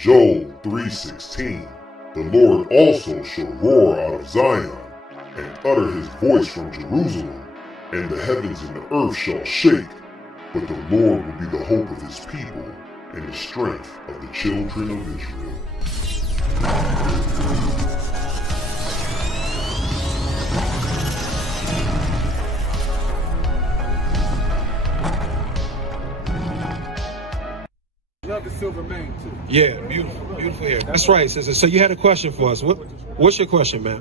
Joel 3:16, the Lord also shall roar out of Zion, and utter his voice from Jerusalem, and the heavens and the earth shall shake, but the Lord will be the hope of his people, and the strength of the children of Israel. Love the silver mane too. Yeah, beautiful, beautiful hair. That's right, sister. So you had a question for us. What's your question, man?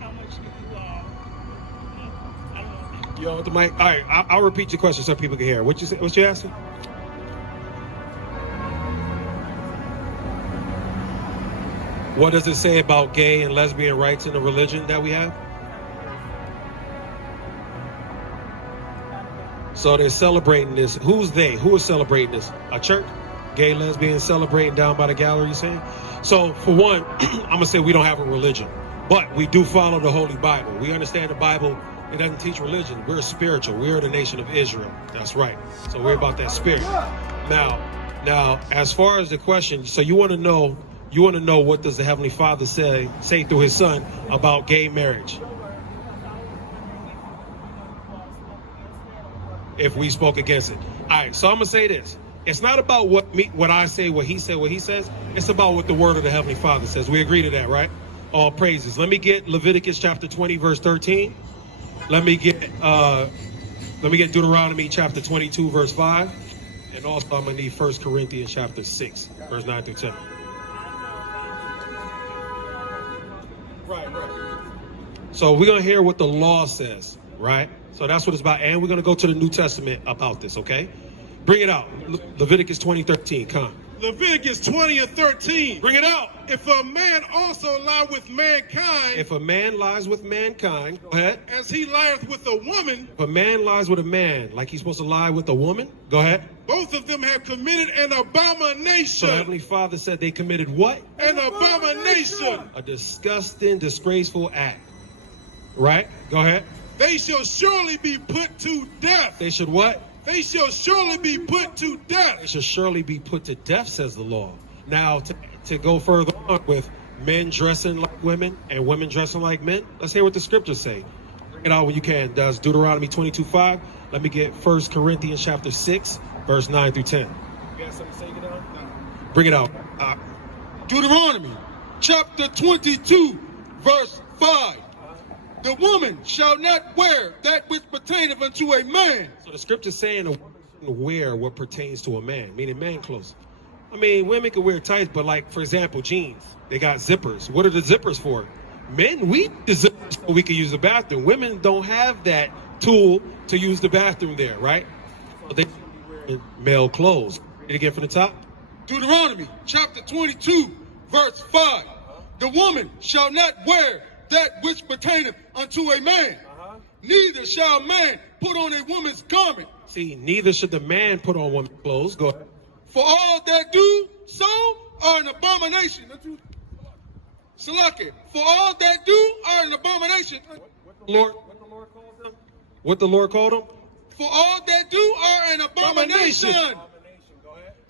How much do you I don't know. You on the mic? All right, I'll repeat your question so people can hear. What you asking? What does it say about gay and lesbian rights in the religion that we have? So they're celebrating this. Who's they? Who is celebrating this? A church? Gay, lesbian celebrating down by the gallery, you saying? So for one, I'm going to say we don't have a religion, but we do follow the Holy Bible. We understand the Bible. It doesn't teach religion. We're spiritual. We're the nation of Israel. That's right. So we're about that spirit. Now, as far as the question, so you want to know what does the Heavenly Father say through his son about gay marriage? If we spoke against it. All right, so I'm going to say this. It's not about what I say, what he said, what he says. It's about what the word of the Heavenly Father says. We agree to that, right? All praises. Let me get Leviticus chapter 20, verse 13. Let me get Deuteronomy chapter 22, verse 5. And also I'm going to need 1 Corinthians chapter 6, verse 9 through 10. Right. So we're going to hear what the law says, right? So that's what it's about. And we're going to go to the New Testament about this, okay? Bring it out. Leviticus 20:13. Come on. Leviticus 20:13. Bring it out. If a man also lie with mankind, If a man lies with mankind, go ahead. as he lieth with a woman, If a man lies with a man, like he's supposed to lie with a woman, go ahead. both of them have committed an So abomination. the Heavenly Father said they committed what? An abomination. A disgusting, disgraceful act. Right? Go ahead. They shall surely be put to death. They should what? They shall surely be put to They death. should surely be put to death, says the law. Now, to go further on with men dressing like women and women dressing like men, let's hear what the scriptures say. Bring it out when you can. Does Deuteronomy 22:5. Let me get 1 Corinthians chapter 6, verse 9 through 10. You got something to say, get out? Bring it out. Deuteronomy chapter 22, verse 5. The woman shall not wear that which pertaineth unto a man. So the scripture's saying a woman shouldn't wear what pertains to a man, meaning man clothes. I mean, women can wear tights, but like, for example, jeans, they got zippers. What are the zippers for? Men, we need the zippers so we can use the bathroom. Women don't have that tool to use the bathroom there, right? So they wear male clothes. Read it again from the top. Deuteronomy chapter 22, verse 5. The woman shall not wear that which pertaineth unto a man. Neither shall man put on a woman's garment. See, neither should the man put on woman's clothes. Go ahead. For all that do so are an abomination. Salaki. For all that do are an abomination. What the Lord called them? For all that do are an abomination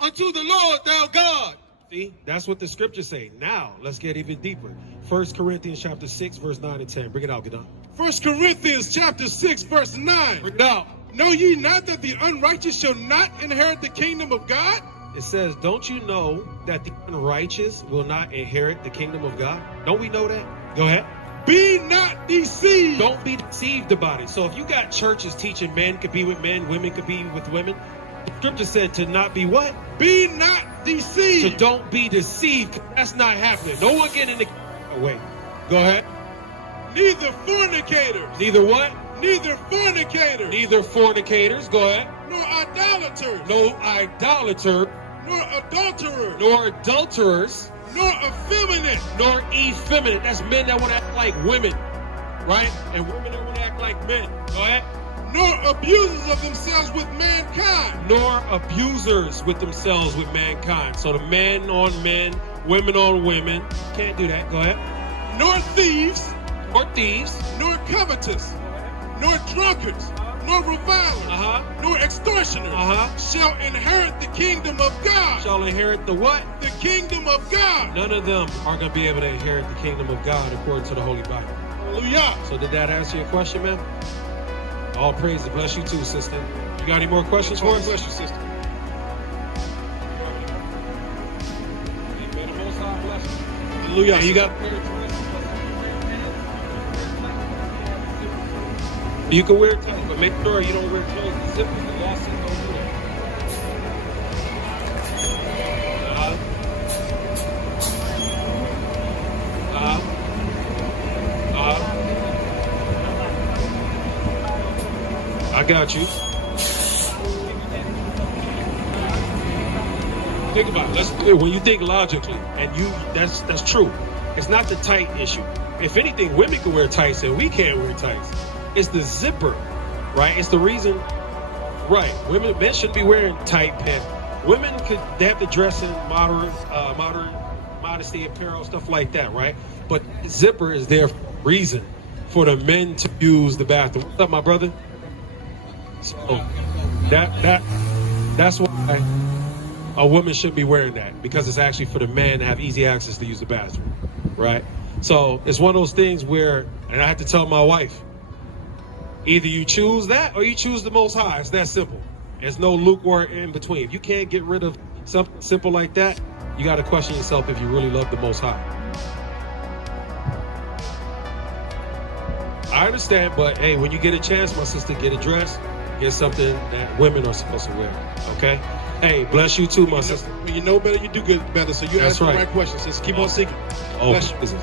unto the Lord thou God. See, that's what the scriptures say. Now, let's get even deeper. 1 Corinthians chapter 6, verse 9 and 10. Bring it out, Gadon. 1 Corinthians chapter 6, verse 9. Bring it out. Know ye not that the unrighteous shall not inherit the kingdom of God? It says, don't you know that the unrighteous will not inherit the kingdom of God? Don't we know that? Go ahead. Be not deceived. Don't be deceived about it. So if you got churches teaching men could be with men, women could be with women, the scripture said to not be what? Be not deceived. So don't be deceived. That's not happening. No one get in the way. Go ahead. Neither fornicators. Neither what? Neither fornicators. Neither fornicators. Go ahead. Nor idolaters. No idolater. Nor adulterers. Nor adulterers. Nor effeminate. Nor effeminate. That's men that want to act like women. Right? And women that want to act like men. Go ahead. Nor abusers of themselves with mankind. Nor abusers with themselves with mankind. So the men on men, women on women. Can't do that. Go ahead. Nor thieves. Nor thieves. Nor covetous. Nor drunkards. nor revilers, nor extortioners shall inherit the kingdom of God. Shall inherit the what? The kingdom of God. None of them are going to be able to inherit the kingdom of God according to the Holy Bible. Hallelujah. So did that answer your question, man? All praise. Bless you too, sister. You got any more questions for us? Bless you, sister. Hallelujah. You got. You can wear tight, but make sure you don't wear clothes with zippers. The law says don't do that. I got you. Think about it. When you think logically, and that's true. It's not the tight issue. If anything, women can wear tights and we can't wear tights. It's the zipper, right? It's the reason, right? Men shouldn't be wearing tight pants. Women they have to dress in modern modesty apparel, stuff like that, right? But zipper is there for a reason for the men to use the bathroom. What's up, my brother? So that's why a woman shouldn't be wearing that, because it's actually for the man to have easy access to use the bathroom, right? So it's one of those things where, and I have to tell my wife, either you choose that or you choose the Most High. It's that simple. There's no lukewarm in between. If you can't get rid of something simple like that, you got to question yourself if you really love the Most High. I understand, but hey, when you get a chance, my sister, get a dress, get something that women are supposed to wear, okay? Hey, bless you too, my sister. When you know better, you do good better, so you ask the right questions. Just keep on seeking. Oh, bless you.